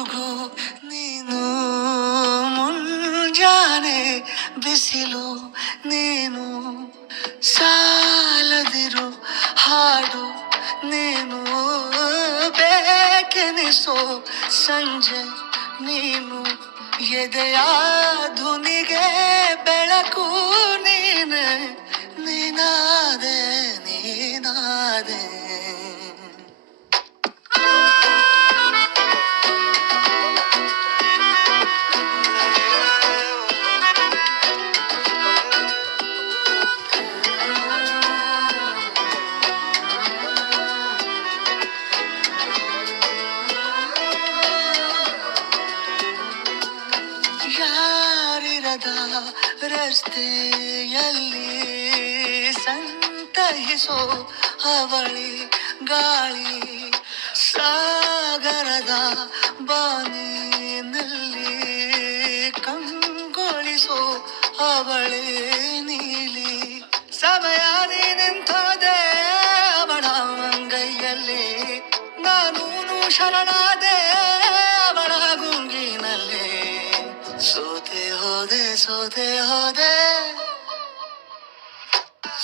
ಬೆಳಗು ನೀನು ಮುಂಜಾನೆ ಬಿಸಿಲು ನೀನು ಸಾಲದಿರು ಹಾಡು ನೀನು ಬೇಕೆನಿಸೋ ಸಂಜೆ ನೀನು ಎದೆಯ ಧುನಿಗೆ ಬೆಳಕು ನೀನೆ ನೀನಾದೆ ನೀನಾದೆ. ಯಾರಿರದ ರಸ್ತೆಯಲ್ಲಿ ಸಂತಹಿಸೋ ಅವಳಿ ಗಾಳಿ ಸಾಗರದ ಬಾನಿನಲ್ಲಿ ಕಂಗೊಳಿಸೋ ಅವಳೆ ನೀಲಿ ಸಮಯ ನಿಂತದೆ ಅವಳ ಅಂಗೈಯಲ್ಲಿ ನಾನು ಶರಣಾದೆ ಅವಳ ಗುಂಗಿನಲ್ಲಿ ಸೋತೆ ಹೋದೆ ಸೋತೆ ಹೋದೆ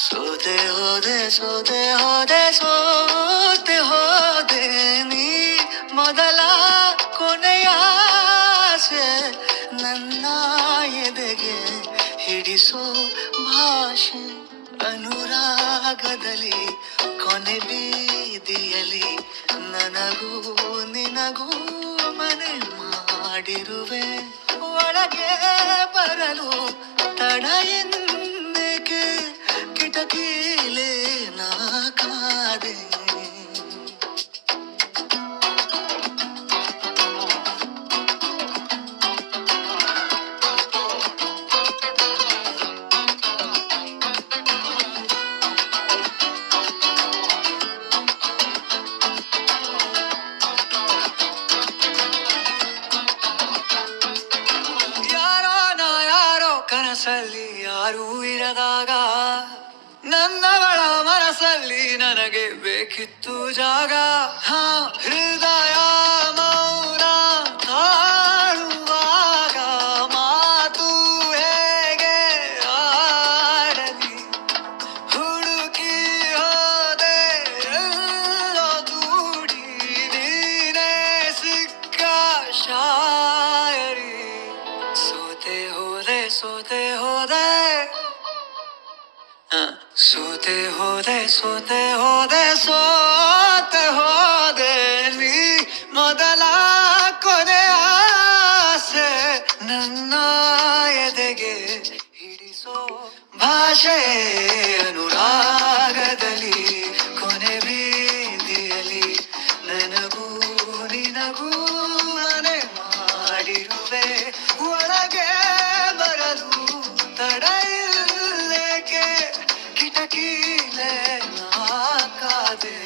ಸೋತೆ ಹೋದೆ ಸೋತೆ ಹೋದೆ ಸೋತೆ ಹೋದೆ ನೀ ಮೊದಲ ಕೊನೆಯ ಆಸೆ ನನ್ನ ಎದೆಗೆ ಹಿಡಿಸೋ ಭಾಷೆ ಅನುರಾಗದಲ್ಲಿ ಕೊನೆ ಬೀದಿಯಲ್ಲಿ ನನಗೂ ನಿನಗೂ ಮನೆ ಮಾಡಿರುವೆ ಒಳಗೆ ಬರಲು ತಡ ಎಂದೇಕೆ ಕಿಟಕಿಲೇ ನಾ ಕಾದೆ. ಕನಸಲ್ಲಿ ಯಾರೂ ಇರದಾಗ ನನ್ನವಳ ಮನಸ್ಸಲ್ಲಿ ನನಗೆ ಬೇಕಿತ್ತು ಜಾಗ. ಹೃದಯ ಮೌನ ತಾಳುವಾಗ ಮಾತು ಹೇಗೆ ಆಡಲಿ ಹುಡುಕಿ ಹೋದೆ ಎಲ್ಲೋ ದೂಡಿ ನೀನೇ ಸಿಕ್ಕ ಶಾಯರಿ ಸೋತೆ ಹೋದೆ ಸೋತೆ ಹೋದೆ ಸೋತೆ ಹೋದೆ ಸೋತೆ ಹೋದೆ ಸೋತೆ ಹೋದೆ ನೀ ಮೊದಲ ಕೊನೆ ಆಸೆ ನನ್ನ ಎದೆಗೆ ಹಿಡಿಸೋ ಭಾಷೆ ಅನುರಾಗದಲ್ಲಿ ಕೊನೆ ಬೀದಿಯಲ್ಲಿ ನನಗೂ ನಿನಗೂ ಮನೆ ಮಾಡಿರುವೆ ಒಳಗೆ ಬರಲು ತಡ ಇಲ್ಲೇಕೆ ಕಿಟಕಿಲೇ ನಾ ಕಾದೆ.